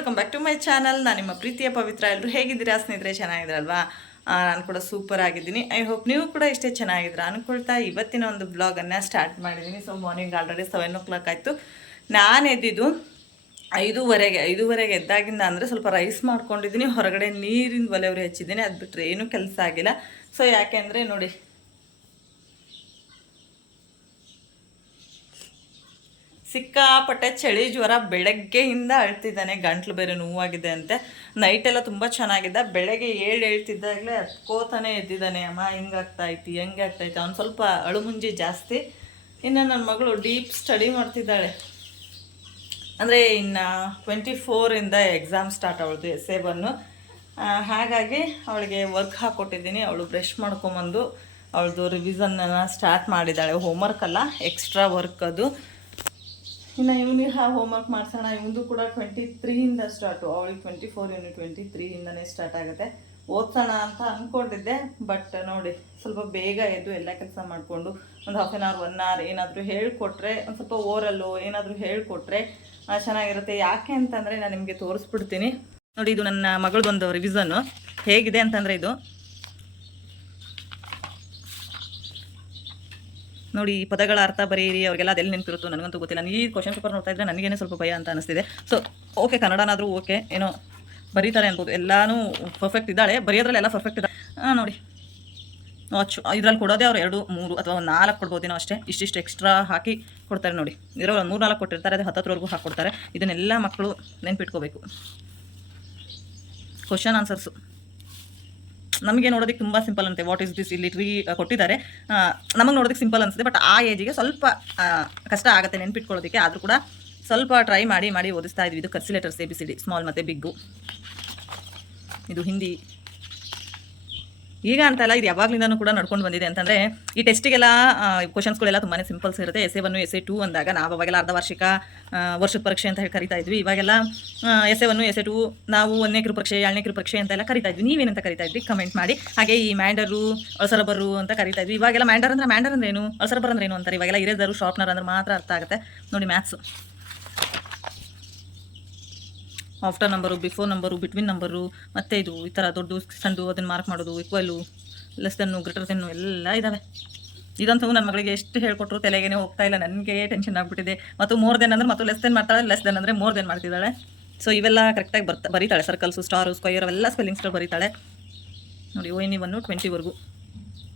Welcome back to my channel ನಾನು ನಿಮ್ಮ ಪ್ರೀತಿಯ ಪವಿತ್ರ. ಎಲ್ಲರೂ ಹೇಗಿದ್ದೀರಾ? ಸ್ನೇಹಿತರೆ ಚೆನ್ನಾಗಿದ್ರಲ್ವಾ ನಾನು ಕೂಡ ಸೂಪರ್ ಆಗಿದ್ದೀನಿ. ಐ ಹೋಪ್ ನೀವು ಕೂಡ ಇಷ್ಟೇ ಚೆನ್ನಾಗಿದ್ದೀರಾ ಅನ್ಕೊಳ್ತಾ ಇವತ್ತಿನ ಒಂದು ಬ್ಲಾಗನ್ನು ಸ್ಟಾರ್ಟ್ ಮಾಡಿದ್ದೀನಿ. So morning already seven o'clock ಆಯಿತು. ನಾನು ಎದ್ದಿದ್ದು ಐದೂವರೆಗೆ. ಐದೂವರೆಗೆ ಎದ್ದಾಗಿಂದ ಅಂದರೆ ಸ್ವಲ್ಪ ರೈಸ್ ಮಾಡ್ಕೊಂಡಿದ್ದೀನಿ. ಹೊರಗಡೆ ನೀರಿನ ಒಲೆಯವರು ಹೆಚ್ಚಿದ್ದೀನಿ. ಅದು ಬಿಟ್ಟರೆ ಏನೂ ಕೆಲಸ ಆಗಿಲ್ಲ. ಸೊ ಯಾಕೆಂದರೆ ನೋಡಿ ಸಿಕ್ಕಾಪಟ್ಟೆ ಚಳಿ ಜ್ವರ ಬೆಳಗ್ಗೆಯಿಂದ ಅಳ್ತಿದ್ದಾನೆ. ಗಂಟ್ಲು ಬೇರೆ ನೋವಾಗಿದೆ ಅಂತೆ. ನೈಟೆಲ್ಲ ತುಂಬ ಚೆನ್ನಾಗಿದ್ದ ಬೆಳಗ್ಗೆ ಏಳು ಹೇಳ್ತಿದ್ದಾಗಲೇ ಕೋತಾನೆ ಎದ್ದಿದ್ದಾನೆ. ಅಮ್ಮ ಹಿಂಗಾಗ್ತಾ ಐತಿ ಹೆಂಗೆ ಆಗ್ತೈತಿ ಅವ್ನು ಸ್ವಲ್ಪ ಅಳುಮುಂಜಿ ಜಾಸ್ತಿ. ಇನ್ನು ನನ್ನ ಮಗಳು ಡೀಪ್ ಸ್ಟಡಿ ಮಾಡ್ತಿದ್ದಾಳೆ. ಅಂದರೆ ಇನ್ನು ಟ್ವೆಂಟಿ ಫೋರಿಂದ ಎಕ್ಸಾಮ್ ಸ್ಟಾರ್ಟ್ ಅವಳದು ಎಸ್ ಎ ಬನ್ನು ಹಾಗಾಗಿ ಅವಳಿಗೆ ವರ್ಕ್ ಹಾಕ್ಕೊಟ್ಟಿದ್ದೀನಿ ಅವಳು ಬ್ರಷ್ ಮಾಡ್ಕೊಂಬಂದು ಅವಳದು ರಿವಿಸನ್ನ ಸ್ಟಾರ್ಟ್ ಮಾಡಿದ್ದಾಳೆ. ಹೋಮ್ವರ್ಕ್ ಅಲ್ಲ ಎಕ್ಸ್ಟ್ರಾ ವರ್ಕ್ ಅದು. ಇನ್ನು ಇವನಿಗೆ ಹೋಮ್ವರ್ಕ್ ಮಾಡ್ಸೋಣ. ಇವನು ಕೂಡ ಟ್ವೆಂಟಿ ತ್ರೀಯಿಂದ ಸ್ಟಾರ್ಟು ಅವಳಿಗೆ ಟ್ವೆಂಟಿ ಫೋರ್ ಇನ್ನು ಟ್ವೆಂಟಿ ತ್ರೀಯಿಂದನೇ ಸ್ಟಾರ್ಟ್ ಆಗುತ್ತೆ. ಓದ್ಸೋಣ ಅಂತ ಅಂದ್ಕೊಂಡಿದ್ದೆ ಬಟ್ ನೋಡಿ, ಸ್ವಲ್ಪ ಬೇಗ ಎದ್ದು ಎಲ್ಲ ಕೆಲಸ ಮಾಡಿಕೊಂಡು ಒಂದು half an hour one hour ಏನಾದರೂ ಹೇಳಿಕೊಟ್ರೆ, ಒಂದು ಸ್ವಲ್ಪ ಓರಲ್ಲು ಏನಾದರೂ ಹೇಳಿಕೊಟ್ರೆ ಚೆನ್ನಾಗಿರುತ್ತೆ. ಯಾಕೆ ಅಂತಂದರೆ ನಾನು ನಿಮಗೆ ತೋರಿಸ್ಬಿಡ್ತೀನಿ. ನೋಡಿ, ಇದು ನನ್ನ ಮಗಳದೊಂದು ರಿವಿಸನ್ನು ಹೇಗಿದೆ ಅಂತಂದರೆ ಇದು ನೋಡಿ ಈ ಪದಗಳ ಅರ್ಥ ಬರೀರಿ ಅವ್ರಿಗೆಲ್ಲ ಅದೆಲ್ಲಿ ನೆನಪಿರುತ್ತೋ ನನಗಂತೂ ಗೊತ್ತಿಲ್ಲ. ಈ ಕ್ವಶನ್ ಪೇಪರ್ ನೋಡ್ತಾ ಇದ್ರೆ ನನಗೇನೆ ಸ್ವಲ್ಪ ಭಯ ಅಂತ ಅನಿಸ್ತಿದೆ. ಸೊ ಓಕೆ ಕನ್ನಡನಾದರೂ ಓಕೆ ಏನೋ ಬರೀತಾರೆ ಅನ್ಬೋದು. ಎಲ್ಲನೂ ಪರ್ಫೆಕ್ಟ್ ಇದ್ದಾಳೆ, ಬರೆಯೋದ್ರಲ್ಲೆಲ್ಲ ಪರ್ಫೆಕ್ಟ್ ಇದ್ದಾಳೆ. ಹಾಂ ನೋಡಿ. ವಾಚು ಇದ್ರಲ್ಲಿ ಕೊಡೋದೇ ಅವ್ರು ಎರಡು, ಮೂರು ಅಥವಾ ಒಂದು ನಾಲ್ಕು ಕೊಡ್ಬೋದೇನೋ ಅಷ್ಟೇ. ಇಷ್ಟಿಷ್ಟು ಎಕ್ಸ್ಟ್ರಾ ಹಾಕಿ ಕೊಡ್ತಾರೆ ನೋಡಿ. ಇರೋ ಮೂರು ನಾಲ್ಕು ಕೊಟ್ಟಿರ್ತಾರೆ, ಅದು ಹತ್ತತ್ರವರೆಗೂ ಹಾಕ್ಕೊಡ್ತಾರೆ. ಇದನ್ನೆಲ್ಲ ಮಕ್ಕಳು ನೆನ್ಪಿಟ್ಕೋಬೇಕು. ಕ್ವಶನ್ ಆನ್ಸರ್ಸು ನಮಗೆ ನೋಡೋದಕ್ಕೆ ತುಂಬ ಸಿಂಪಲ್ ಅಂತೆ ವಾಟ್ ಇಸ್ ದಿಸ್ ಇಲ್ಲಿ ಟ್ರೀ ಕೊಟ್ಟಿದ್ದಾರೆ. ನಮಗೆ ನೋಡೋದಕ್ಕೆ ಸಿಂಪಲ್ ಅನಿಸುತ್ತೆ. ಬಟ್ ಆ ಏಜಿಗೆ ಸ್ವಲ್ಪ ಕಷ್ಟ ಆಗುತ್ತೆ ನೆನ್ಪಿಟ್ಕೊಳ್ಳೋದಕ್ಕೆ ಆದರೂ ಕೂಡ ಸ್ವಲ್ಪ ಟ್ರೈ ಮಾಡಿ ಮಾಡಿ ಓದಿಸ್ತಾ ಇದ್ವಿ. ಇದು ಕರ್ಸಿ letters A B C D small ಮತ್ತು ಬಿಗ್ಗು ಇದು ಹಿಂದಿ ಈಗ ಅಂತಲ್ಲ ಇದು ಯಾವಾಗ್ಲಿಂದನೂ ಕೂಡ ನಡ್ಕೊಂಡು ಬಂದಿದೆ ಅಂತಂದ್ರೆ ಈ ಟೆಸ್ಟಿಗೆಲ್ಲ ಕ್ವಶನ್ಸ್ಗಳೆಲ್ಲ ತುಂಬಾನೇ ಸಿಂಪಲ್ಸ್ ಇರುತ್ತೆ. S A one S A two ಅಂದಾಗ ನಾವು ಅವಾಗೆಲ್ಲ ಅರ್ಧ ವಾರ್ಷಿಕ ವರ್ಷದ ಪರೀಕ್ಷೆ ಅಂತ ಹೇಳಿ ಕರಿತಾ ಇದ್ವಿ. ಇವಾಗೆಲ್ಲ S A one S A two ನಾವು ಒಂದನೇ ಕಿರು ಪರೀಕ್ಷೆ ಎರಡನೇ ಕಿರು ಪರೀಕ್ಷೆ ಅಂತೆಲ್ಲ ಕರಿತಾ ಇದ್ವಿ. ನೀವೇನಂತ ಕರಿತಾ ಇದ್ವಿ ಕಮೆಂಟ್ ಮಾಡಿ. ಹಾಗೆ ಈ ಮ್ಯಾಂಡರು ಅಳಸರಬರು ಅಂತ ಕರಿತಾ ಇದ್ವಿ. ಇವಾಗೆಲ್ಲ ಮ್ಯಾಂಡರ್ ಅಂದ್ರೆ ಮ್ಯಾಂಡರ್ ಅಂದ್ರೆ ಏನು? ಅಳಸರಬರ್ ಅಂದ್ರೆ ಏನು ಅಂತಾರೆ? ಇವಾಗೆಲ್ಲ ಇರೇದರು ಶಾರ್ಪ್ನರ್ ಅಂದ್ರೆ ಮಾತ್ರ ಅರ್ಥ ಆಗುತ್ತೆ. ನೋಡಿ maths after number, before number, between number, ಮತ್ತು ಇದು ಈ ಥರ ದೊಡ್ಡ ಸಣ್ಣದು ಅದನ್ನು ಮಾರ್ಕ್ ಮಾಡೋದು ಈಕ್ವಲು ಲೆಸ್ ದೆನ್ನು ಗ್ರೇಟರ್ ದೆನ್ನು ಎಲ್ಲ ಇದ್ದಾವೆ ಇದಂತೂ ನನ್ನ ಮಗಳಿಗೆ ಎಷ್ಟು ಹೇಳ್ಕೊಟ್ರು ತಲೆಗೇನೆ ಹೋಗ್ತಾ ಇಲ್ಲ, ನನಗೆ ಟೆನ್ಷನ್ ಆಗಿಬಿಟ್ಟಿದೆ. ಮತ್ತು ಮೋರ್ ದೆನ್ ಅಂದರೆ ಮತ್ತು ಲೆಸ್ ದೆನ್ ಮಾಡ್ತಾಳೆ ಲೆಸ್ ದೆನ್ ಅಂದರೆ ಮೋರ್ ದೆನ್ ಮಾಡ್ತಿದ್ದಾಳೆ. ಸೊ ಇವೆಲ್ಲ ಕರೆಕ್ಟಾಗಿ ಬರ್ತ ಬರೀತಾಳೆ ಸರ್ಕಲ್ಸು ಸ್ಟಾರು ಸ್ಕ್ವಯರ್ ಅವೆಲ್ಲ ಸ್ಪೆಲ್ಲಿಂಗ್ ಸ್ಟಾರ್ ಬರೀತಾಳೆ. ನೋಡಿ, ಓ ಎನ್ ಒನ್ನು ಟ್ವೆಂಟಿವರೆಗೂ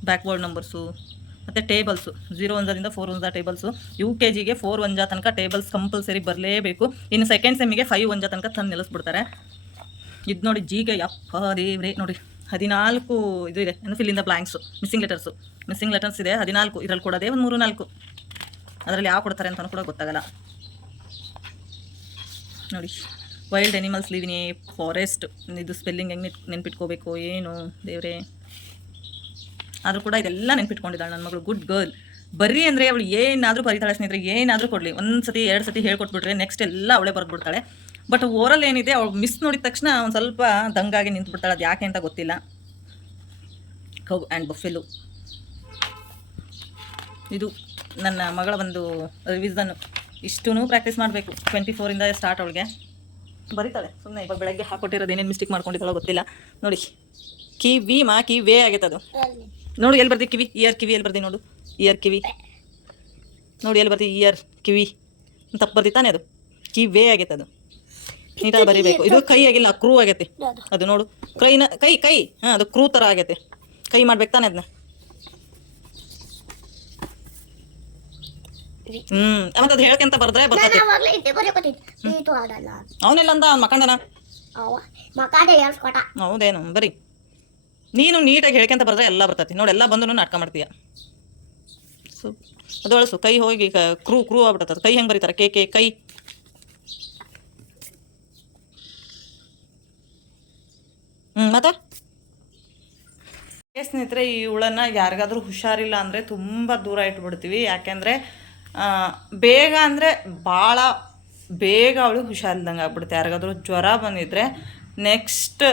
ಬ್ಯಾಕ್ವರ್ಡ್ ನಂಬರ್ಸು ಮತ್ತು ಟೇಬಲ್ಸು ಜೀರೋ ಒಂಜಾದಿಂದ ಫೋರ್ ಒಂಜಾ ಟೇಬಲ್ಸು ಯು ಕೆ ಜಿಗೆ ಫೋರ್ ಒಂಜಾ ತನಕ ಟೇಬಲ್ಸ್ ಕಂಪಲ್ಸರಿ ಬರಲೇಬೇಕು. ಇನ್ನು ಸೆಕೆಂಡ್ ಸೆಮ್ಮಿಗೆ ಫೈವ್ ಒಂಜಾ ತನಕ ತಂದು ನಿಲ್ಲಿಸ್ಬಿಡ್ತಾರೆ. ಇದು ನೋಡಿ ಜಿಗೆ ಯಪ್ಪ ದೇವ್ರೆ. ನೋಡಿ, ಹದಿನಾಲ್ಕು ಇದು ಇದೆ ಏನು fill in the blanks missing letters missing letters ಇದೆ, ಹದಿನಾಲ್ಕು, ಇದರಲ್ಲಿ ಕೊಡೋದೇ ಒಂದು ಮೂರು ನಾಲ್ಕು. ಅದರಲ್ಲಿ ಯಾವ ಕೊಡ್ತಾರೆ ಅಂತಲೂ ಕೂಡ ಗೊತ್ತಾಗಲ್ಲ. ನೋಡಿ wild animals live in a forest ಇದು ಸ್ಪೆಲ್ಲಿಂಗ್ ಹೆಂಗೆ ನೆನ್ಪಿಟ್ಕೋಬೇಕು, ಏನು ದೇವ್ರೆ? ಆದರೂ ಕೂಡ ಇದೆಲ್ಲ ನೆನ್ಪಿಟ್ಕೊಂಡಿದ್ದಾಳೆ ನನ್ನ ಮಗಳು ಗುಡ್ ಗರ್ಲ್ ಬರೀ ಅಂದರೆ ಅವಳು ಏನಾದರೂ ಬರೀತಾಳೆ ಸ್ನೇಹಿತರೆ, ಏನಾದರೂ ಕೊಡಲಿ. ಒಂದು ಸತಿ ಎರಡು ಸತಿ ಹೇಳ್ಕೊಟ್ಬಿಟ್ರೆ ನೆಕ್ಸ್ಟ್ ಎಲ್ಲ ಅವಳೇ ಬರೆದ್ಬಿಡ್ತಾಳೆ. ಬಟ್ ಓರಲ್ ಏನಿದೆ, ಅವಳು ಮಿಸ್ ನೋಡಿದ ತಕ್ಷಣ ಒಂದು ಸ್ವಲ್ಪ ದಂಗಾಗಿ ನಿಂತ್ಬಿಡ್ತಾಳೆ. ಅದು ಯಾಕೆ ಅಂತ ಗೊತ್ತಿಲ್ಲ. ಕೌ ಆ್ಯಂಡ್ ಬಫೆಲು ಇದು ನನ್ನ ಮಗಳ ಒಂದು ರಿವಿಸನ್ನು ಇಷ್ಟೂ ಪ್ರಾಕ್ಟೀಸ್ ಮಾಡಬೇಕು. ಟ್ವೆಂಟಿ ಫೋರಿಂದ ಸ್ಟಾರ್ಟ್ ಅವಳಿಗೆ. ಬರೀತಾಳೆ. ಸುಮ್ಮನೆ ಇವಾಗ ಬೆಳಗ್ಗೆ ಹಾಕೊಟ್ಟಿರೋದು ಏನೇನು ಮಿಸ್ಟೇಕ್ ಮಾಡ್ಕೊಂಡಿದ್ದಾಳೋ ಗೊತ್ತಿಲ್ಲ. ನೋಡಿ. ಕಿವಿ ಮಾ ಕಿ ವೇ ಅದು ನೋಡು ಎಲ್ಲಿ ಬರ್ದಿ ಕಿವಿ? ಇಯರ್ ಕಿವಿ ಎಲ್ಲಿ ಬರ್ದಿ ನೋಡು? ಇಯರ್ ಕಿವಿ. ನೋಡಿ ಎಲ್ಲಿ ಬರ್ದಿ? ಇಯರ್ ಕಿವಿ. ತಪ್ಪು ಬರ್ದಿ ತಾನೇ ಅದು? ಕಿವೇ ಆಗೈತೆ ಅದು. ನೀಟಾಗಿ ಬರಿಬೇಕು. ಇದು ಕೈ ಆಗಿಲ್ಲ ಕ್ರೂ ಆಗೈತೆ. ಅದು ನೋಡು. ಕೈನ ಕೈ ಕೈ. ಹಾಂ ಅದು ಕ್ರೂ ಥರ ಆಗೈತೆ. ಕೈ ಮಾಡ್ಬೇಕು ತಾನೇ ಅದನ್ನ ಹ್ಮ್. ಮತ್ತೆ ಅದು ಹೇಳ್ಕೊಂತ ಬರ್ದ್ರೆ ಬರ್ತದೆ ಅವನಿಲ್ಲ ಅಂದ ಮಕ್ಕಂಡನ ಅವ ಮಕಾಡೆ ಹೇಳ್ಸ್ಕೊಟ ಹೌದೇನು? ಬರೀ. ನೀನು ನೀಟಾಗಿ ಹೇಳ್ಕೊಂತ ಬರ್ದ್ರೆ ಎಲ್ಲ ಬರ್ತೈತಿ. ನೋಡಿ ಎಲ್ಲ ಬಂದು ನಾಟಕ ಮಾಡ್ತೀಯ. ಸು ಅದೊಳ ಸು, ಕೈ ಹೋಗಿ ಕ್ರೂ ಕ್ರೂ ಆಗ್ಬಿಡ್ತದೆ ಕೈ ಹೆಂಗೆ ಬರೀತಾರೆ? ಕೆ ಕೆ, ಕೈ. ಹ್ಞೂ ಮತ್ತೆ? ಸ್ನೇಹಿತರೆ, ಈ ಹುಳನ ಯಾರಿಗಾದ್ರೂ ಹುಷಾರಿಲ್ಲ ಅಂದರೆ ತುಂಬ ದೂರ ಇಟ್ಬಿಡ್ತೀವಿ. ಯಾಕೆಂದರೆ ಬೇಗ ಅಂದರೆ ಭಾಳ ಬೇಗ ಅವಳು ಹುಷಾರಿಲ್ದಂಗೆ ಆಗ್ಬಿಡುತ್ತೆ. ಯಾರಿಗಾದ್ರೂ ಜ್ವರ ಬಂದಿದ್ರೆ ನೆಕ್ಸ್ಟ್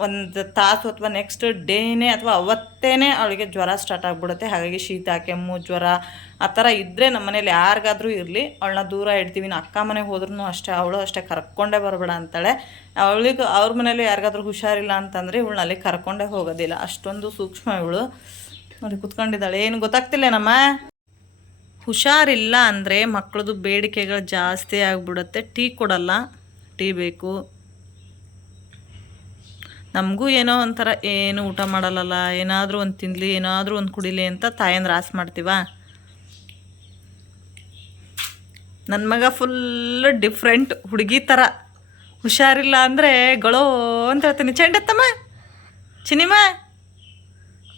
ಒಂದು ತಾಸು ಅಥವಾ ನೆಕ್ಸ್ಟ್ ಡೇನೇ ಅಥವಾ ಅವತ್ತೇನೆ ಅವಳಿಗೆ ಜ್ವರ ಸ್ಟಾರ್ಟ್ ಆಗಿಬಿಡುತ್ತೆ. ಹಾಗಾಗಿ ಶೀತ, ಕೆಮ್ಮು, ಜ್ವರ ಆ ಥರ ಇದ್ದರೆ ನಮ್ಮ ಮನೇಲಿ ಯಾರಿಗಾದರೂ ಇರಲಿ. ಅವಳನ್ನ ದೂರ ಇಡ್ತೀವಿ. ಇನ್ನು ಅಕ್ಕ ಮನೆಗೆ ಹೋದ್ರೂ ಅಷ್ಟೇ, ಅವಳು ಅಷ್ಟೇ ಕರ್ಕೊಂಡೇ ಬರಬೇಡ ಅಂತಾಳೆ. ಅವಳಿಗೆ, ಅವ್ರ ಮನೇಲಿ ಯಾರಿಗಾದ್ರೂ ಹುಷಾರಿಲ್ಲ ಅಂತಂದರೆ ಇವಳನ್ನ ಅಲ್ಲಿ ಕರ್ಕೊಂಡೇ ಹೋಗೋದಿಲ್ಲ. ಅಷ್ಟೊಂದು ಸೂಕ್ಷ್ಮ ಇವಳು. ನೋಡಿ ಕುತ್ಕೊಂಡಿದ್ದಾಳೆ. ಏನು ಗೊತ್ತಾಗ್ತಿಲ್ಲೇನಮ್ಮ ಹುಷಾರಿಲ್ಲ ಅಂದರೆ ಮಕ್ಕಳದು ಬೇಡಿಕೆಗಳು ಜಾಸ್ತಿ ಆಗಿಬಿಡುತ್ತೆ. ಟೀ ಕೊಡಲ್ಲ. ಟೀ ಬೇಕು. ನಮಗೂ ಏನೋ ಒಂಥರ ಏನು ಊಟ ಮಾಡಲ್ಲಲ್ಲ, ಏನಾದರೂ ಒಂದು ತಿನ್ನಲಿ ಏನಾದರೂ ಒಂದು ಕುಡಿಲಿ ಅಂತ ತಾಯಂದ್ರೆ ಆಸೆ ಮಾಡ್ತೀವ? ನನ್ನ ಮಗ ಫುಲ್ ಡಿಫ್ರೆಂಟ್ ಹುಡುಗಿ ಥರ ಹುಷಾರಿಲ್ಲ ಅಂದರೆ ಗಳೋ ಅಂತ ಹೇಳ್ತೀನಿ. ಚೆಂಡತ್ತಮ್ಮ, ಚಿನಿಮ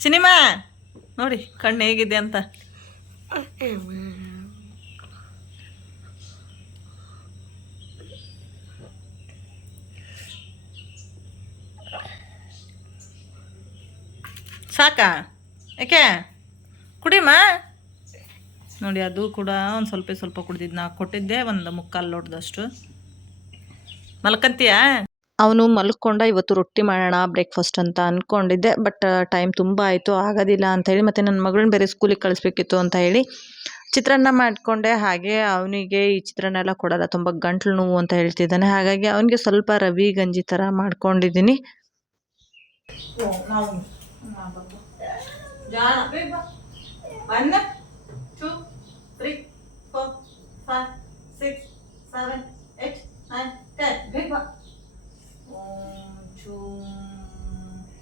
ಚಿನಿಮ, ನೋಡಿ ಕಣ್ಣು ಹೇಗಿದೆ ಅಂತ. ಸಾಕಾ? ಯಾಕೆ? ಕುಡಿಮ್ಮ ನೋಡಿ ಅದು ಕೂಡ ಒಂದು ಸ್ವಲ್ಪ ಸ್ವಲ್ಪ ಕುಡಿದಿದ್ದು ನಾ ಕೊಟ್ಟಿದ್ದೆ ಒಂದು ಮುಕ್ಕಾಲು ಲೋಟದಷ್ಟು. ಮಲ್ಕಂತೀಯಾ? ಅವನು ಮಲ್ಕೊಂಡ ಇವತ್ತು ರೊಟ್ಟಿ ಮಾಡೋಣ ಬ್ರೇಕ್ಫಾಸ್ಟ್ ಅಂತ ಅಂದ್ಕೊಂಡಿದ್ದೆ ಬಟ್ ಟೈಮ್ ತುಂಬ ಆಯಿತು ಆಗೋದಿಲ್ಲ ಅಂತ ಹೇಳಿ ಮತ್ತು ನನ್ನ ಮಗಳನ್ನ ಬೇರೆ ಸ್ಕೂಲಿಗೆ ಕಳಿಸ್ಬೇಕಿತ್ತು ಅಂತ ಹೇಳಿ ಚಿತ್ರಾನ್ನ ಮಾಡಿಕೊಂಡೆ. ಹಾಗೆ ಅವನಿಗೆ ಈ ಚಿತ್ರಾನ್ನ ಎಲ್ಲ ಕೊಡಲ್ಲ ತುಂಬ ಗಂಟ್ಲು ನೋವು ಅಂತ ಹೇಳ್ತಿದ್ದಾನೆ. ಹಾಗಾಗಿ ಅವನಿಗೆ ಸ್ವಲ್ಪ ರವಿ ಗಂಜಿ ಥರ ಮಾಡ್ಕೊಂಡಿದ್ದೀನಿ. One two three four five six seven eight nine ten ಬೇಗ ಬಾ. ಓಂ ಚೂಂ.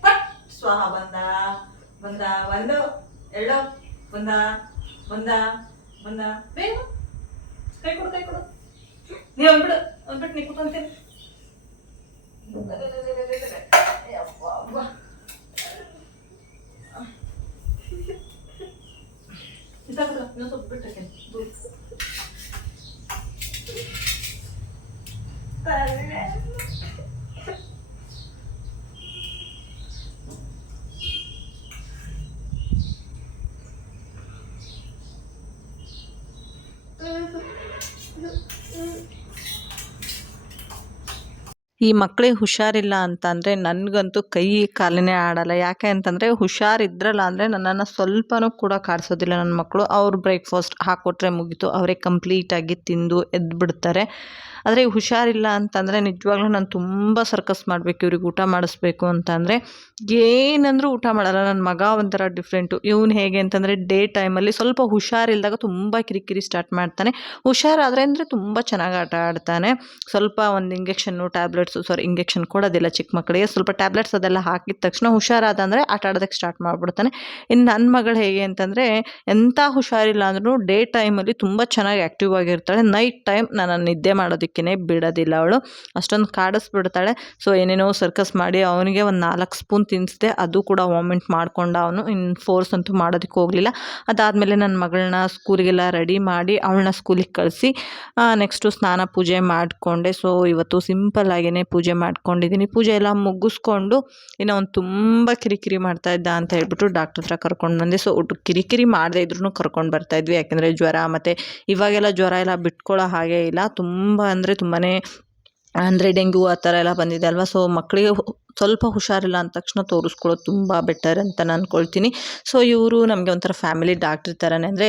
ಪಟ್ ಸ್ವಾಹ ಬಂದ. ಬಂದ. ಒಂದು ಎರಡು ಬಂದ. ಬಂದ. ಬಂದ. ಬೇಗ ಬಾ. ಕೈ ಕೊಡು ಕೈ ಕೊಡು. ನೀ ಒಂದ್ಬಿಡು ಒಂದ್ಬಿಟ್ಟು ನೀ ಕೂತ್ಕೊಂತೀನಿ. Está bien, no se puede que... ಈ ಮಕ್ಕಳಿಗೆ ಹುಷಾರಿಲ್ಲ ಅಂತಂದರೆ ನನಗಂತೂ ಕೈ ಕಾಲನೇ ಆಡಲ್ಲ. ಯಾಕೆ ಅಂತಂದರೆ ಹುಷಾರಿದ್ರಲ್ಲ ಅಂದರೆ ನನ್ನನ್ನು ಸ್ವಲ್ಪನೂ ಕೂಡ ಕಾಡಿಸೋದಿಲ್ಲ ನನ್ನ ಮಕ್ಕಳು ಅವ್ರು ಬ್ರೇಕ್ಫಾಸ್ಟ್ ಹಾಕ್ಕೊಟ್ರೆ ಮುಗೀತು. ಅವರೇ ಕಂಪ್ಲೀಟಾಗಿ ತಿಂದು ಎದ್ದು ಬಿಡ್ತಾರೆ ಆದರೆ ಹುಷಾರಿಲ್ಲ ಅಂತಂದರೆ ನಿಜವಾಗ್ಲೂ ನಾನು ತುಂಬ ಸರ್ಕಸ್ ಮಾಡಬೇಕು, ಇವ್ರಿಗೆ ಊಟ ಮಾಡಿಸ್ಬೇಕು ಅಂತಂದರೆ ಏನಂದರೂ ಊಟ ಮಾಡಲ್ಲ. ನನ್ನ ಮಗ ಒಂಥರ ಡಿಫ್ರೆಂಟು ಇವ್ನು ಹೇಗೆ ಅಂತಂದರೆ ಡೇ ಟೈಮಲ್ಲಿ ಸ್ವಲ್ಪ ಹುಷಾರಿಲ್ದಾಗ ತುಂಬ ಕಿರಿಕಿರಿ ಸ್ಟಾರ್ಟ್ ಮಾಡ್ತಾನೆ. ಹುಷಾರಾದರೆ ಅಂದರೆ ತುಂಬ ಚೆನ್ನಾಗಿ ಆಟ ಆಡ್ತಾನೆ. ಸ್ವಲ್ಪ ಒಂದು ಇಂಜೆಕ್ಷನ್ನು ಟ್ಯಾಬ್ಲೆಟ್ಸು ಸಾರಿ ಇಂಜೆಕ್ಷನ್ ಕೊಡೋದಿಲ್ಲ ಚಿಕ್ಕ ಮಕ್ಕಳಿಗೆ ಸ್ವಲ್ಪ ಟ್ಯಾಬ್ಲೆಟ್ಸ್ ಅದೆಲ್ಲ ಹಾಕಿದ ತಕ್ಷಣ ಹುಷಾರಾದ ಅಂದರೆ ಆಟ ಆಡೋದಕ್ಕೆ ಸ್ಟಾರ್ಟ್ ಮಾಡಿಬಿಡ್ತಾನೆ. ಇನ್ನು ನನ್ನ ಮಗಳು ಹೇಗೆ ಅಂತಂದರೆ ಎಂಥ ಹುಷಾರಿಲ್ಲ ಅಂದ್ರೂ ಡೇ ಟೈಮಲ್ಲಿ ತುಂಬ ಚೆನ್ನಾಗಿ ಆ್ಯಕ್ಟಿವ್ ಆಗಿರ್ತಾಳೆ. ನೈಟ್ ಟೈಮ್ ನಾನು ನಿದ್ದೆ ಮಾಡೋದಕ್ಕೇ ಬಿಡೋದಿಲ್ಲ ಅವಳು. ಅಷ್ಟೊಂದು ಕಾಡಿಸ್ಬಿಡ್ತಾಳೆ. ಸೊ ಏನೇನೋ ಸರ್ಕಸ್ ಮಾಡಿ ಅವನಿಗೆ ಒಂದು ನಾಲ್ಕು ಸ್ಪೂನ್ ತಿನ್ನಿಸ್ದೆ ಅದು ಕೂಡ ವಾಮಿಂಟ್ ಮಾಡ್ಕೊಂಡ ಅವನು. ಇನ್ನು ಫೋರ್ಸ್ ಅಂತೂ ಮಾಡೋದಕ್ಕೆ ಹೋಗಲಿಲ್ಲ. ಅದಾದಮೇಲೆ ನನ್ನ ಮಗಳನ್ನ ಸ್ಕೂಲಿಗೆಲ್ಲ ರೆಡಿ ಮಾಡಿ ಅವಳನ್ನ ಸ್ಕೂಲಿಗೆ ಕಳಿಸಿ ನೆಕ್ಸ್ಟು ಸ್ನಾನ ಪೂಜೆ ಮಾಡಿಕೊಂಡೆ. ಸೊ ಇವತ್ತು ಸಿಂಪಲ್ ಪೂಜೆ ಮಾಡ್ಕೊಂಡಿದ್ದೀನಿ ಪೂಜೆ ಎಲ್ಲ ಮುಗಿಸ್ಕೊಂಡು ಇನ್ನು ಅವ್ನು ತುಂಬ ಕಿರಿಕಿರಿ ಮಾಡ್ತಾ ಇದ್ದ ಅಂತ ಹೇಳ್ಬಿಟ್ಟು ಡಾಕ್ಟರ್ ಹತ್ರ ಕರ್ಕೊಂಡು ಬಂದೆ. ಸೊ ಒಟ್ಟು ಕಿರಿಕಿರಿ ಮಾಡದೇ ಇದ್ರೂ ಕರ್ಕೊಂಡು ಬರ್ತಾ ಇದ್ವಿ. ಯಾಕೆಂದರೆ ಜ್ವರ ಮತ್ತು ಇವಾಗೆಲ್ಲ ಜ್ವರ ಎಲ್ಲ ಬಿಟ್ಕೊಳ್ಳೋ ಹಾಗೆ ಇಲ್ಲ. ತುಂಬ ಅಂದರೆ ತುಂಬಾ ಅಂದರೆ ಡೆಂಗ್ಯೂ ಆ ಥರ ಎಲ್ಲ ಬಂದಿದೆ ಅಲ್ವಾ? ಸೊ ಮಕ್ಕಳಿಗೆ ಸ್ವಲ್ಪ ಹುಷಾರಿಲ್ಲ ಅಂದ ತಕ್ಷಣ ತೋರಿಸ್ಕೊಳ್ಳೋದು ತುಂಬ ಬೆಟರ್ ಅಂತ ನಾನು ಅನ್ಕೊಳ್ತೀನಿ. ಸೊ ಇವರು ನಮಗೆ ಒಂಥರ ಫ್ಯಾಮಿಲಿ ಡಾಕ್ಟ್ರ್ ಥರನೇ ಅಂದರೆ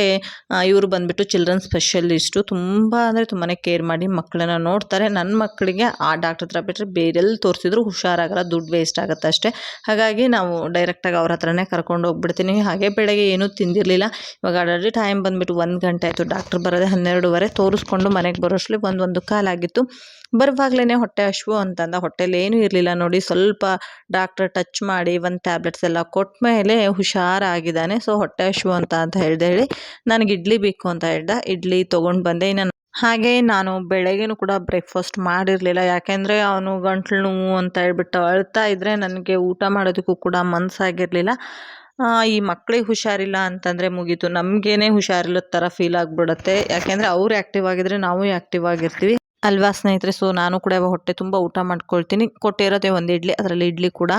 ಇವರು ಬಂದುಬಿಟ್ಟು ಚಿಲ್ಡ್ರನ್ ಸ್ಪೆಷಲಿಸ್ಟು ತುಂಬ ಅಂದರೆ ತುಂಬಾ ಕೇರ್ ಮಾಡಿ ಮಕ್ಕಳನ್ನ ನೋಡ್ತಾರೆ. ನನ್ನ ಮಕ್ಕಳಿಗೆ ಆ ಡಾಕ್ಟ್ರ್ ಹತ್ರ ಬಿಟ್ಟರೆ ಬೇರೆಲ್ಲಿ ತೋರಿಸಿದ್ರು ಹುಷಾರಾಗಲ್ಲ, ದುಡ್ಡು ವೇಸ್ಟ್ ಆಗುತ್ತೆ ಅಷ್ಟೇ. ಹಾಗಾಗಿ ನಾವು ಡೈರೆಕ್ಟಾಗಿ ಅವ್ರ ಹತ್ರನೇ ಕರ್ಕೊಂಡು ಹೋಗ್ಬಿಡ್ತೀನಿ. ಹಾಗೆ ಬೆಳಗ್ಗೆ ಏನೂ ತಿಂದಿರಲಿಲ್ಲ. ಇವಾಗ ಆಲ್ರೆಡಿ ಟೈಮ್ ಬಂದುಬಿಟ್ಟು ಒಂದು ಗಂಟೆ ಆಯಿತು. ಡಾಕ್ಟ್ರ್ ಬರೋದೇ ಹನ್ನೆರಡುವರೆ. ತೋರಿಸ್ಕೊಂಡು ಮನೆಗೆ ಬರೋಷ್ಟರಲ್ಲಿ ಒಂದು ಒಂದು ಕಾಲಾಗಿತ್ತು. ಬರುವಾಗಲೇ ಹೊಟ್ಟೆ ಹಶ್ವು ಅಂತಂದ. ಹೊಟ್ಟೆಲಿ ಏನೂ ಇರಲಿಲ್ಲ ನೋಡಿ. ಸ್ವಲ್ಪ ಡಾಕ್ಟ್ರ್ ಟಚ್ ಮಾಡಿ ಒಂದು ಟ್ಯಾಬ್ಲೆಟ್ಸ್ ಎಲ್ಲ ಕೊಟ್ಟ ಮೇಲೆ ಹುಷಾರಾಗಿದ್ದಾನೆ. ಸೊ ಹೊಟ್ಟೆ ಹಶು ಅಂತ ಅಂತ ಹೇಳ್ದೆ ಹೇಳಿ. ನನಗೆ ಇಡ್ಲಿ ಬೇಕು ಅಂತ ಹೇಳ್ದ. ಇಡ್ಲಿ ತೊಗೊಂಡು ಬಂದೆ. ಇನ್ನು ಹಾಗೆ ನಾನು ಬೆಳಗ್ಗೆನೂ ಕೂಡ ಬ್ರೇಕ್ಫಾಸ್ಟ್ ಮಾಡಿರಲಿಲ್ಲ. ಯಾಕೆಂದರೆ ಅವನು ಗಂಟ್ಲು ನೋವು ಅಂತ ಹೇಳ್ಬಿಟ್ಟು ಅಳ್ತಾ ಇದ್ದರೆ ನನಗೆ ಊಟ ಮಾಡೋದಕ್ಕೂ ಕೂಡ ಮನಸ್ಸಾಗಿರಲಿಲ್ಲ ಈ ಮಕ್ಕಳಿಗೆ ಹುಷಾರಿಲ್ಲ ಅಂತಂದರೆ ಮುಗೀತು. ನಮಗೇನೆ ಹುಷಾರಿಲ್ಲದ ಥರ ಫೀಲ್ ಆಗಿಬಿಡುತ್ತೆ. ಯಾಕೆಂದರೆ ಅವ್ರು ಆ್ಯಕ್ಟಿವ್ ಆಗಿದ್ದರೆ ನಾವು ಆ್ಯಕ್ಟಿವ್ ಆಗಿರ್ತೀವಿ. ಅಲ್ವಾ ಸ್ನೇಹಿತರೆ? ಸೊ ನಾನು ಕೂಡ ಹೊಟ್ಟೆ ತುಂಬ ಊಟ ಮಾಡ್ಕೊಳ್ತೀನಿ. ಕೊಟ್ಟಿರೋದೇ ಒಂದು ಇಡ್ಲಿ, ಅದರಲ್ಲಿ ಇಡ್ಲಿ ಕೂಡ.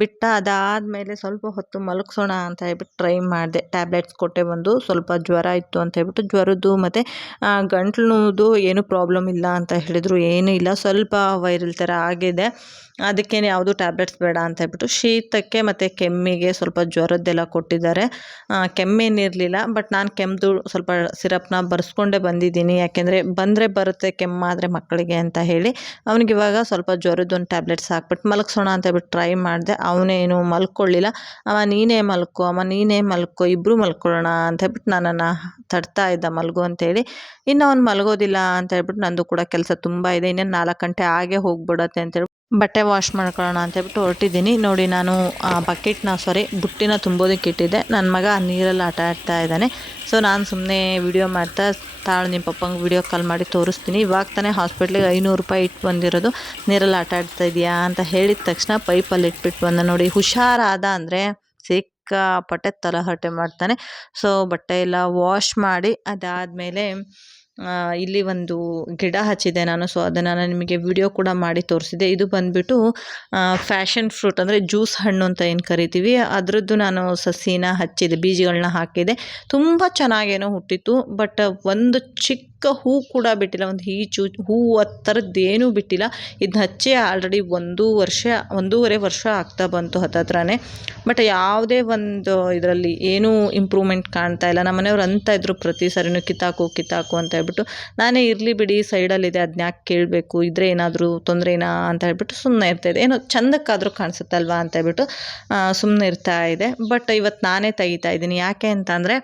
ಬಿಟ್ಟ ಅದಾದಮೇಲೆ ಸ್ವಲ್ಪ ಹೊತ್ತು ಮಲಗ್ಸೋಣ ಅಂತ ಹೇಳ್ಬಿಟ್ಟು ಟ್ರೈ ಮಾಡಿದೆ. ಟ್ಯಾಬ್ಲೆಟ್ಸ್ ಕೊಟ್ಟೆ ಬಂದು ಸ್ವಲ್ಪ ಜ್ವರ ಇತ್ತು ಅಂತ ಹೇಳ್ಬಿಟ್ಟು ಜ್ವರದ್ದು ಮತ್ತು ಗಂಟ್ಲು ನೋವುದು ಏನೂ ಪ್ರಾಬ್ಲಮ್ ಇಲ್ಲ ಅಂತ ಹೇಳಿದರು, ಏನೂ ಇಲ್ಲ. ಸ್ವಲ್ಪ ವೈರಲ್ ಥರ ಆಗಿದೆ. ಅದಕ್ಕೇನು ಯಾವುದು ಟ್ಯಾಬ್ಲೆಟ್ಸ್ ಬೇಡ ಅಂತ ಹೇಳ್ಬಿಟ್ಟು ಶೀತಕ್ಕೆ ಮತ್ತು ಕೆಮ್ಮಿಗೆ ಸ್ವಲ್ಪ ಜ್ವರದ್ದೆಲ್ಲ ಕೊಟ್ಟಿದ್ದಾರೆ. ಕೆಮ್ಮೇನಿರಲಿಲ್ಲ ಬಟ್ ನಾನು ಕೆಮ್ಮದು ಸ್ವಲ್ಪ ಸಿರಪ್ನ ಬರ್ಸ್ಕೊಂಡೇ ಬಂದಿದ್ದೀನಿ. ಯಾಕೆಂದರೆ ಬಂದರೆ ಬರುತ್ತೆ ಕೆಮ್ಮಾದರೆ ಮಕ್ಕಳಿಗೆ ಅಂತ ಹೇಳಿ ಅವ್ನಿಗೆ ಇವಾಗ ಸ್ವಲ್ಪ ಜ್ವರದ್ದೊಂದು ಟ್ಯಾಬ್ಲೆಟ್ಸ್ ಹಾಕ್ಬಿಟ್ಟು ಮಲಗಿಸೋಣ ಅಂತ ಹೇಳ್ಬಿಟ್ಟು ಟ್ರೈ ಮಾಡಿದೆ. ಅವನೇನು ಮಲ್ಕೊಳ್ಳಿಲ್ಲ. ಅವ, ನೀನೇ ಮಲ್ಕೋ ಅಮ್ಮ ನೀನೇ ಮಲ್ಕೋ ಇಬ್ಬರು ಮಲ್ಕೊಳ್ಳೋಣ ಅಂತ ಹೇಳ್ಬಿಟ್ಟು ನನ್ನನ್ನು ತಡ್ತಾ ಇದ್ದ ಮಲಗು ಅಂತೇಳಿ. ಇನ್ನು ಅವ್ನು ಮಲಗೋದಿಲ್ಲ ಅಂತ ಹೇಳ್ಬಿಟ್ಟು ನಂದು ಕೂಡ ಕೆಲಸ ತುಂಬ ಇದೆ. ಇನ್ನೇನು ನಾಲ್ಕು ಗಂಟೆ ಆಗೇ ಹೋಗ್ಬಿಡತ್ತೆ ಅಂತೇಳಿ ಬಟ್ಟೆ ವಾಶ್ ಮಾಡ್ಕೊಳ್ಳೋಣ ಅಂತ ಹೇಳ್ಬಿಟ್ಟು ಹೊರಟಿದ್ದೀನಿ. ನೋಡಿ, ನಾನು ಆ ಬಕೆಟ್ನ ಸಾರಿ ಬುಟ್ಟಿನ ತುಂಬೋದಕ್ಕೆ ಇಟ್ಟಿದ್ದೆ. ನನ್ನ ಮಗ ಆ ನೀರಲ್ಲಿ ಆಟ ಆಡ್ತಾ ಇದ್ದಾನೆ. ಸೊ ನಾನು ಸುಮ್ಮನೆ ವಿಡಿಯೋ ಮಾಡ್ತಾ, ತಾಳು ನಿಮ್ಮ ಪಪ್ಪಂಗೆ ವಿಡಿಯೋ ಕಾಲ್ ಮಾಡಿ ತೋರಿಸ್ತೀನಿ. ಇವಾಗ ತಾನೇ ಹಾಸ್ಪಿಟ್ಲಿಗೆ ಐನೂರು ರೂಪಾಯಿ ಇಟ್ಟು ಬಂದಿರೋದು. ನೀರಲ್ಲಿ ಆಟ ಆಡ್ತಾ ಇದೆಯಾ ಅಂತ ಹೇಳಿದ ತಕ್ಷಣ ಪೈಪಲ್ಲಿ ಇಟ್ಬಿಟ್ಟು ಬಂದ. ನೋಡಿ, ಹುಷಾರಾದ ಅಂದರೆ ಸಿಕ್ಕಾಪಟ್ಟೆ ತಲಹಟೆ ಮಾಡ್ತಾನೆ. ಸೊ ಬಟ್ಟೆ ಎಲ್ಲ ವಾಶ್ ಮಾಡಿ ಅದಾದಮೇಲೆ ಇಲ್ಲಿ ಒಂದು ಗಿಡ ಹಚ್ಚಿದೆ ನಾನು ಸೊ ಅದನ್ನು ನಾನು ನಿಮಗೆ ವಿಡಿಯೋ ಕೂಡ ಮಾಡಿ ತೋರಿಸಿದೆ. ಇದು ಬಂದುಬಿಟ್ಟು ಫ್ಯಾಷನ್ ಫ್ರೂಟ್ ಅಂದರೆ ಜ್ಯೂಸ್ ಹಣ್ಣು ಅಂತ ಏನು ಕರಿತೀವಿ, ಅದರದ್ದು ನಾನು ಸಸಿನ ಹಚ್ಚಿದೆ ಬೀಜಗಳನ್ನ ಹಾಕಿದೆ. ತುಂಬ ಚೆನ್ನಾಗೇನೋ ಹುಟ್ಟಿತ್ತು ಬಟ್ ಒಂದು ಚಿಕ್ಕ ಹೂ ಕೂಡ ಬಿಟ್ಟಿಲ್ಲ, ಒಂದು ಈಚು ಹೂವು ಥರದ್ದು ಏನೂ ಬಿಟ್ಟಿಲ್ಲ. ಇದನ್ನ ಹಚ್ಚಿ ಆಲ್ರೆಡಿ ಒಂದು ವರ್ಷ, ಒಂದೂವರೆ ವರ್ಷ ಆಗ್ತಾ ಬಂತು ಹತ್ತತ್ರನೇ ಬಟ್ ಯಾವುದೇ ಒಂದು ಇದರಲ್ಲಿ ಏನೂ ಇಂಪ್ರೂವ್ಮೆಂಟ್ ಕಾಣ್ತಾ ಇಲ್ಲ. ನಮ್ಮ ಮನೆಯವ್ರು ಅಂತ ಇದ್ರು ಪ್ರತಿ ಸರಿನೂ ಕಿತ್ತಾಕು ಕಿತ್ತಾಕು ಅಂತ ಹೇಳ್ಬಿಟ್ಟು, ನಾನೇ ಇರಲಿ ಬಿಡಿ, ಸೈಡಲ್ಲಿದೆ ಅದನ್ನ ಯಾಕೆ ಕೇಳಬೇಕು, ಇದ್ರೆ ಏನಾದರೂ ತೊಂದರೆನಾ ಅಂತ ಹೇಳ್ಬಿಟ್ಟು ಸುಮ್ಮನೆ ಇರ್ತಾಯಿದೆ ಏನೋ ಚಂದಕ್ಕಾದರೂ ಕಾಣಿಸುತ್ತಲ್ವಾ ಅಂತ ಹೇಳ್ಬಿಟ್ಟು ಸುಮ್ಮನೆ ಇರ್ತಾ ಇದೆ ಬಟ್ ಇವತ್ತು ನಾನೇ ತೆಗಿತಾ ಇದ್ದೀನಿ. ಯಾಕೆ ಅಂತ ಅಂದರೆ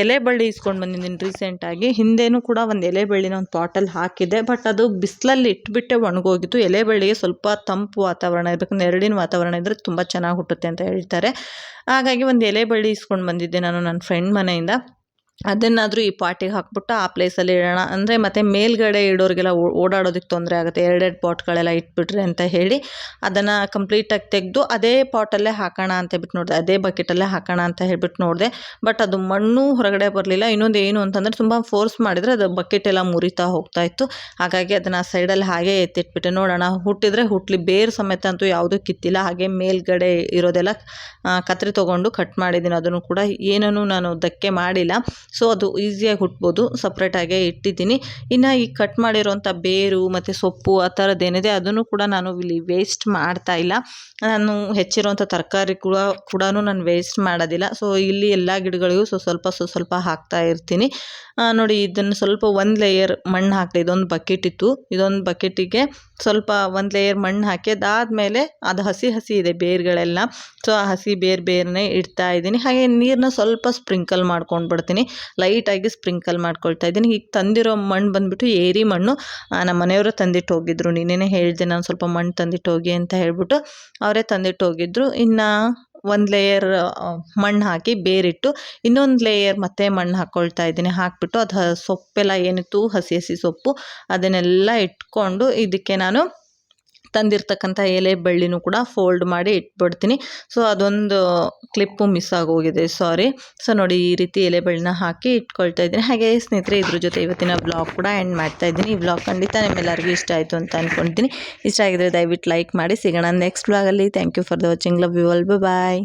ಎಲೆ ಬಳ್ಳಿ ಇಸ್ಕೊಂಡು ಬಂದಿದ್ದೀನಿ ರೀಸೆಂಟಾಗಿ ಹಿಂದೆನೂ ಕೂಡ ಒಂದು ಎಲೆ ಬಳ್ಳಿನ ಒಂದು ಪಾಟಲ್ಲಿ ಹಾಕಿದ್ದೆ ಬಟ್ ಅದು ಬಿಸಿಲಲ್ಲಿ ಇಟ್ಬಿಟ್ಟೆ ಒಣಗೋಗಿತ್ತು. ಎಲೆ ಬಳ್ಳಿಗೆ ಸ್ವಲ್ಪ ತಂಪು ವಾತಾವರಣ ಇರಬೇಕು ನೆರಳಿನ ವಾತಾವರಣ ಇದ್ದರೆ ತುಂಬ ಚೆನ್ನಾಗಿ ಹುಟ್ಟುತ್ತೆ ಅಂತ ಹೇಳ್ತಾರೆ. ಹಾಗಾಗಿ ಒಂದು ಎಲೆ ಬಳ್ಳಿ ಇಸ್ಕೊಂಡು ಬಂದಿದ್ದೆ ನಾನು ನನ್ನ ಫ್ರೆಂಡ್ ಮನೆಯಿಂದ. ಅದನ್ನಾದರೂ ಈ ಪಾಟಿಗೆ ಹಾಕ್ಬಿಟ್ಟು ಆ ಪ್ಲೇಸಲ್ಲಿ ಇಡೋಣ. ಅಂದರೆ ಮತ್ತು ಮೇಲ್ಗಡೆ ಇಡೋರಿಗೆಲ್ಲ ಓಡಾಡೋದಕ್ಕೆ ತೊಂದರೆ ಆಗುತ್ತೆ. ಎರಡೆರಡು ಪಾಟ್ಗಳೆಲ್ಲ ಇಟ್ಬಿಟ್ರೆ ಅಂತ ಹೇಳಿ ಅದನ್ನು ಕಂಪ್ಲೀಟಾಗಿ ತೆಗೆದು ಅದೇ ಪಾಟಲ್ಲೇ ಹಾಕೋಣ ಅಂತ ಹೇಳ್ಬಿಟ್ಟು ನೋಡಿದೆ. ಅದೇ ಬಕೆಟಲ್ಲೇ ಹಾಕೋಣ ಅಂತ ಹೇಳ್ಬಿಟ್ಟು ನೋಡಿದೆ. ಬಟ್ ಅದು ಮಣ್ಣು ಹೊರಗಡೆ ಬರಲಿಲ್ಲ. ಇನ್ನೊಂದು ಏನು ಅಂತಂದರೆ ತುಂಬ ಫೋರ್ಸ್ ಮಾಡಿದರೆ ಅದು ಬಕೆಟ್ ಎಲ್ಲ ಮುರಿತಾ ಹೋಗ್ತಾ ಇತ್ತು. ಹಾಗಾಗಿ ಅದನ್ನು ಸೈಡಲ್ಲಿ ಹಾಗೆ ಎತ್ತಿಟ್ಬಿಟ್ಟೆ. ನೋಡೋಣ, ಹುಟ್ಟಿದರೆ ಹುಟ್ಲಿ. ಬೇರು ಸಮೇತ ಅಂತೂ ಯಾವುದೂ ಕಿತ್ತಿಲ್ಲ. ಹಾಗೆ ಮೇಲ್ಗಡೆ ಇರೋದೆಲ್ಲ ಕತ್ರಿ ತೊಗೊಂಡು ಕಟ್ ಮಾಡಿದ್ದೀನಿ. ಅದನ್ನು ಕೂಡ ಏನೂ ನಾನು ಧಕ್ಕೆ ಮಾಡಿಲ್ಲ. ಸೊ ಅದು ಈಸಿಯಾಗಿ ಹುಟ್ಬೋದು ಸಪ್ರೇಟಾಗೆ ಇಟ್ಟಿದ್ದೀನಿ. ಇನ್ನು ಈ ಕಟ್ ಮಾಡಿರೋಂಥ ಬೇರು ಮತ್ತು ಸೊಪ್ಪು ಆ ಥರದ್ದೇನಿದೆ ಅದನ್ನು ಕೂಡ ನಾನು ಇಲ್ಲಿ ವೇಸ್ಟ್ ಮಾಡ್ತಾ ಇಲ್ಲ. ನಾನು ಹೆಚ್ಚಿರೋಂಥ ತರಕಾರಿ ಕೂಡ ಕೂಡ ನಾನು ವೇಸ್ಟ್ ಮಾಡೋದಿಲ್ಲ. ಸೊ ಇಲ್ಲಿ ಎಲ್ಲ ಗಿಡಗಳಿಗೂ ಸೊ ಸ್ವಲ್ಪ ಸೊ ಸ್ವಲ್ಪ ಹಾಕ್ತಾ ಇರ್ತೀನಿ. ನೋಡಿ, ಇದನ್ನು ಸ್ವಲ್ಪ ಒಂದು ಲೇಯರ್ ಮಣ್ಣು ಹಾಕಿದೆ, ಇದೊಂದು ಬಕೆಟ್ ಇತ್ತು. ಇದೊಂದು ಬಕೆಟಿಗೆ ಸ್ವಲ್ಪ ಒಂದು ಲೇಯರ್ ಮಣ್ಣು ಹಾಕಿ, ಅದಾದಮೇಲೆ ಅದು ಹಸಿ ಹಸಿ ಇದೆ ಬೇರುಗಳೆಲ್ಲ. ಸೊ ಆ ಹಸಿ ಬೇರು ಬೇರನ್ನೇ ಇಡ್ತಾ ಇದ್ದೀನಿ. ಹಾಗೆ ನೀರನ್ನ ಸ್ವಲ್ಪ ಸ್ಪ್ರಿಂಕಲ್ ಮಾಡ್ಕೊಂಡು ಬಿಡ್ತೀನಿ ಲೈಟಾಗಿ ಸ್ಪ್ರಿಂಕಲ್ ಮಾಡ್ಕೊಳ್ತಾ ಇದ್ದೀನಿ. ಈಗ ತಂದಿರೋ ಮಣ್ಣು ಬಂದುಬಿಟ್ಟು ಏರಿ ಮಣ್ಣು ನಮ್ಮ ಮನೆಯವರು ತಂದಿಟ್ಟು ಹೋಗಿದ್ರು. ನೀನೇನೇ ಹೇಳಿದೆ ನಾನು ಸ್ವಲ್ಪ ಮಣ್ಣು ತಂದಿಟ್ಟು ಹೋಗಿ ಅಂತ ಹೇಳ್ಬಿಟ್ಟು ಅವರೇ ತಂದಿಟ್ಟು ಹೋಗಿದ್ರು. ಇನ್ನು ಒಂದು ಲೇಯರ್ ಮಣ್ಣು ಹಾಕಿ ಬೇರಿಟ್ಟು ಇನ್ನೊಂದು ಲೇಯರ್ ಮತ್ತೆ ಮಣ್ಣು ಹಾಕ್ಕೊಳ್ತಾ ಇದ್ದೀನಿ. ಹಾಕ್ಬಿಟ್ಟು ಅದು ಸೊಪ್ಪೆಲ್ಲ ಏನಿತ್ತು ಹಸಿ ಹಸಿ ಸೊಪ್ಪು ಅದನ್ನೆಲ್ಲ ಇಟ್ಕೊಂಡು ಇದಕ್ಕೆ ನಾನು ತಂದಿರ್ತಕ್ಕಂಥ ಎಲೆ ಬಳ್ಳಿನೂ ಕೂಡ ಫೋಲ್ಡ್ ಮಾಡಿ ಇಟ್ಬಿಡ್ತೀನಿ. ಸೊ ಅದೊಂದು ಕ್ಲಿಪ್ಪು ಮಿಸ್ ಆಗೋಗಿದೆ ಸಾರಿ ಸೊ ನೋಡಿ ಈ ರೀತಿ ಎಲೆ ಬಳ್ಳಿನ ಹಾಕಿ ಇಟ್ಕೊಳ್ತಾ ಇದ್ದೀನಿ. ಹಾಗೆ ಸ್ನೇಹಿತರೆ, ಇದ್ರ ಜೊತೆ ಇವತ್ತಿನ ಬ್ಲಾಗ್ ಕೂಡ ಎಂಡ್ ಮಾಡ್ತಾ ಇದ್ದೀನಿ. ಈ ಬ್ಲಾಗ್ ಖಂಡಿತ ನಿಮ್ಮೆಲ್ಲರಿಗೂ ಇಷ್ಟ ಆಯಿತು ಅಂತ ಅಂದ್ಕೊಳ್ತೀನಿ ಇಷ್ಟ ಆಗಿದ್ರೆ ದಯವಿಟ್ಟು ಲೈಕ್ ಮಾಡಿ. ಸಿಗೋಣ next ಬ್ಲಾಗಲ್ಲಿ thank you for the watching love you all bye